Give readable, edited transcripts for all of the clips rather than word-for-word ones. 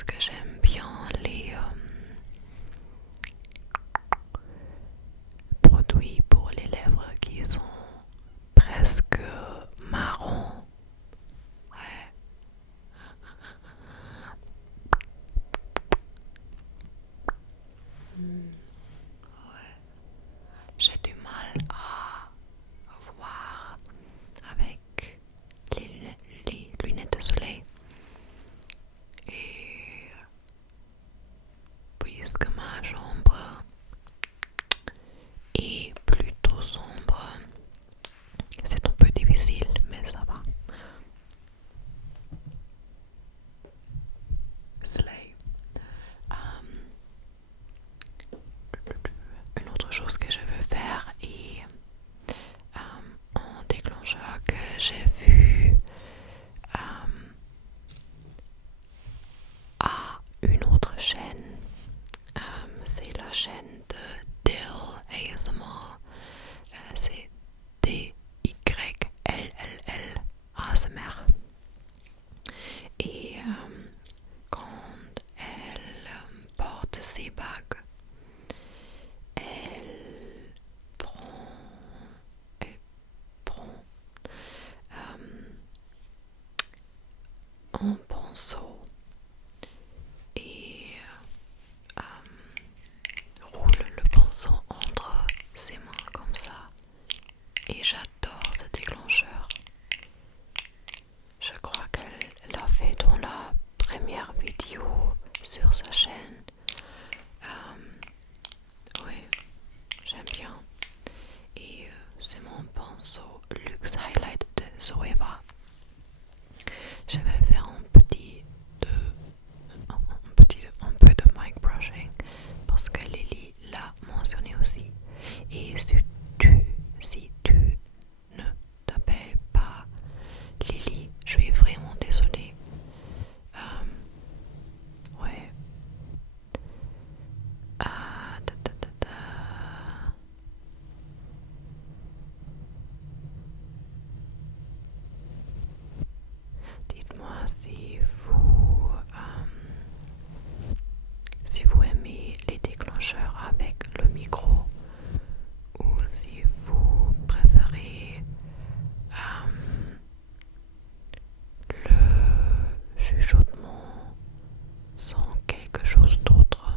parce que j'aime bien les produits pour les lèvres qui sont presque marrons. Ouais. J'ai du mal à voir avec les lunettes de soleil. Et puisque ma chambre est plutôt sombre, c'est un peu difficile, mais ça va. Slay. Une autre chose que je veux faire est un déclencheur que j'ai vu à une autre chaîne. C'est la chaîne de Dill ASMR. C'est DYLLL ASMR. Et quand elle porte ses bagues, elle prend, elle prend un pinceau et roule le pinceau entre ses mains comme ça. Et j'adore ce déclencheur. Je crois qu'elle l'a fait dans la première vidéo sur sa chaîne. Oui, j'aime bien. Et c'est mon pinceau Luxe Highlight de Zoeva. Je vais faire un peu de mic brushing parce que Lily l'a mentionné aussi. Et si tu ne t'appelles pas Lily, je suis vraiment désolée. Ouais. Ah, ta, ta, ta, ta. Dites-moi si vous aimez les déclencheurs avec le micro ou si vous préférez le chuchotement sans quelque chose d'autre.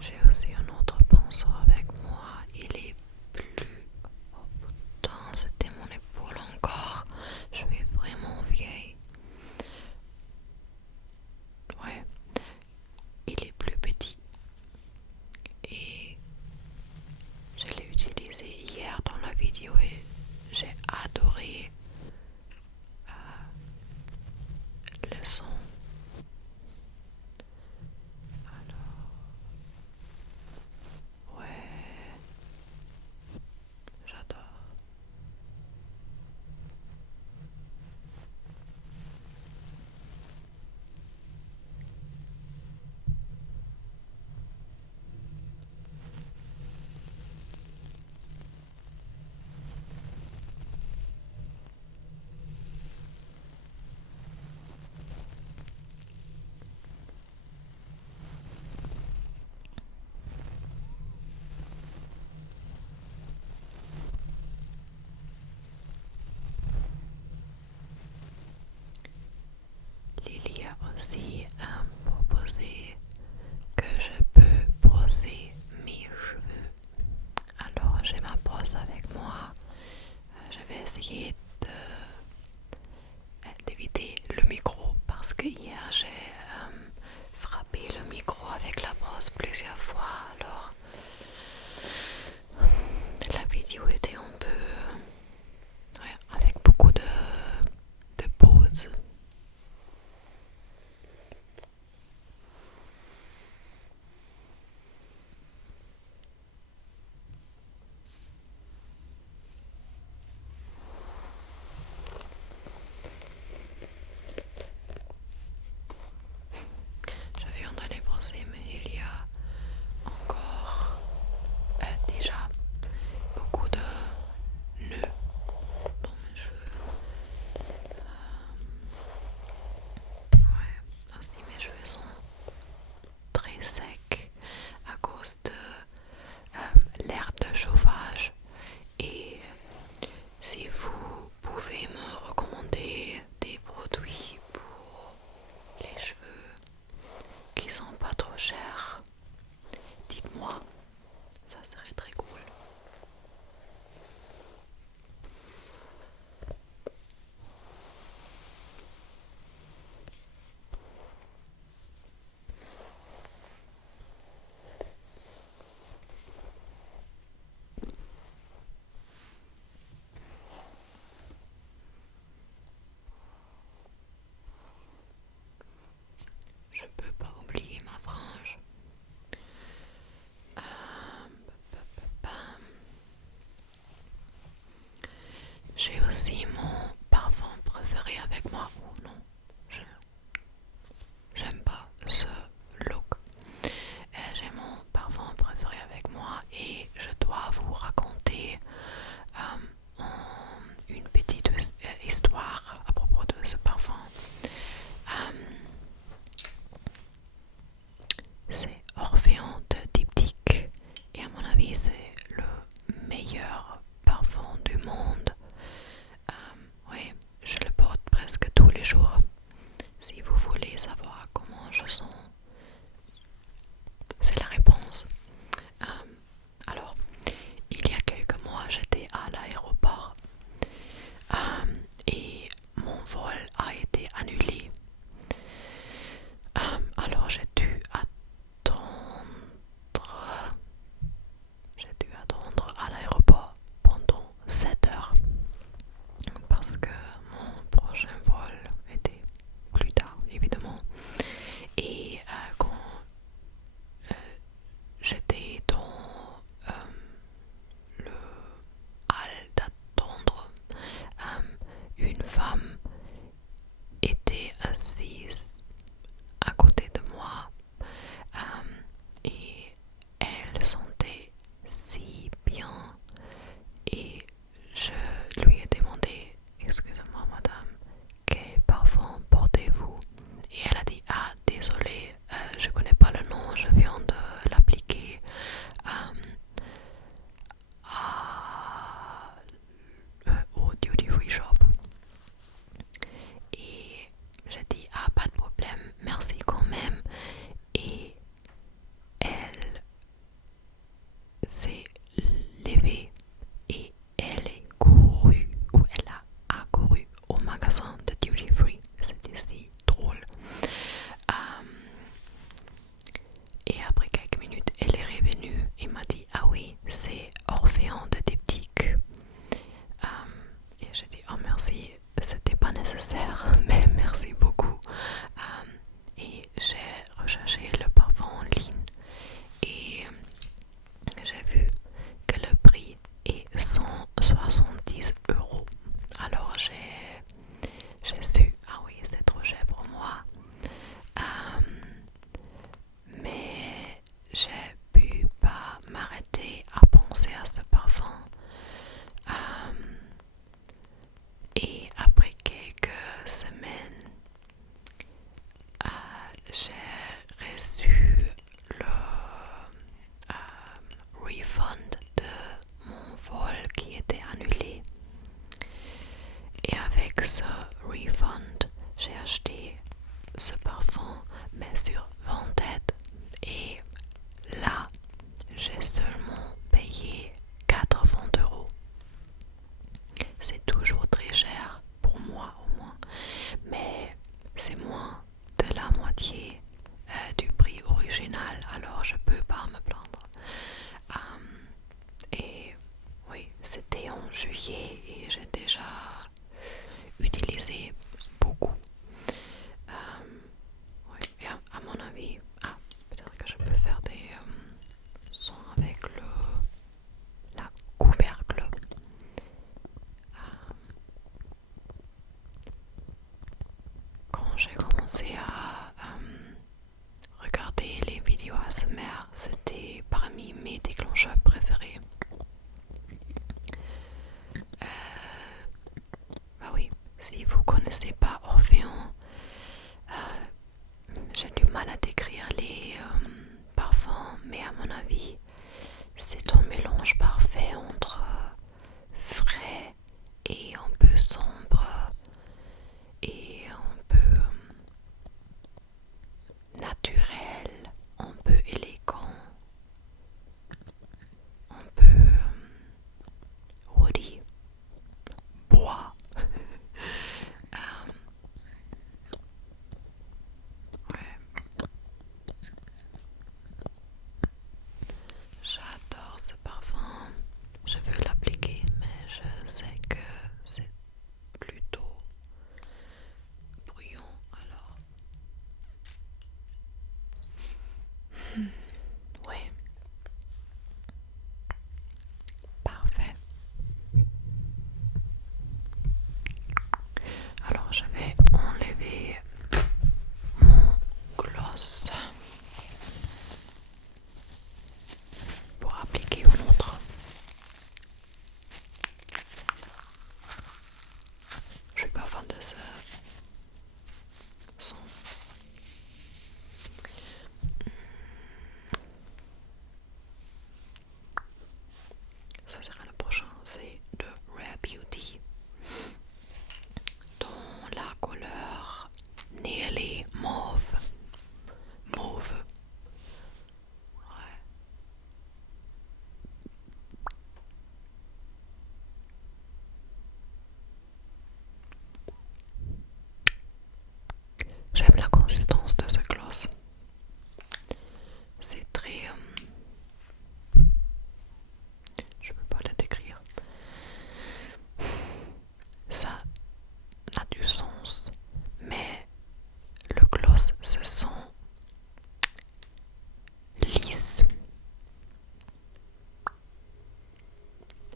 J'ai aussi un autre pinceau avec moi. Il est plus... Oh putain, c'était mon épaule encore. Je suis vraiment vieille. Ouais, il est plus petit. Et je l'ai utilisé hier dans la vidéo et j'ai adoré le son. Alors, ouais, j'adore. Lily a aussi proposé que je peux brosser mes cheveux. Alors j'ai ma brosse avec moi. Je vais essayer d'éviter le micro parce que hier j'ai frappé le micro avec la brosse plusieurs fois. Alors la vidéo était un peu ouais, avec beaucoup de pauses. ce parfum mais sur Vinted et là j'ai seulement payé 80 €. C'est toujours très cher pour moi au moins, mais c'est moins de la moitié du prix original, alors je peux pas me plaindre. Et oui, c'était en juillet et j'ai déjà utilisé beaucoup. Oui, et à mon avis, peut-être que je peux faire des sons avec la couvercle. Quand j'ai commencé à regarder les vidéos ASMR, c'était parmi mes déclencheurs préférés. Bah oui, si vous connaissez pas Orphéon, j'ai du mal à décrire les parfums, mais à mon avis, c'est un mélange parfait entre frais et un peu sombre et un peu naturel, un peu élégant, un peu woody, bois. Ouais, j'adore ce parfum. Je veux l'appliquer, mais je sais que c'est plutôt bruyant alors. Ouais, parfait. Alors je vais enlever mon gloss pour appliquer une autre. Je suis pas fan de ce son. Ça sera le prochain, c'est de Rare Beauty dans la couleur Nearly Mauve. Mauve. Ouais. J'aime la consistance de ce gloss. C'est très... je peux pas le décrire. Ça a du sens, mais le gloss se sent lisse.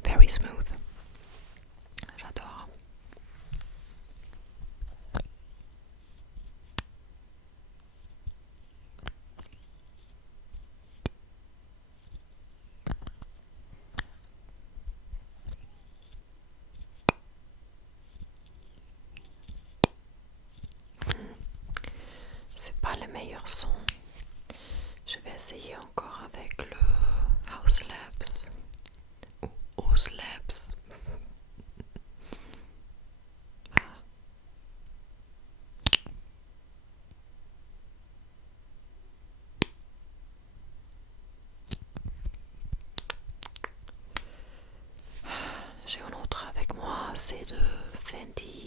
Very smooth. J'adore. C'est pas le meilleur son. Je vais essayer encore avec le House Labs ou House Labs. J'ai un autre avec moi, c'est de Fenty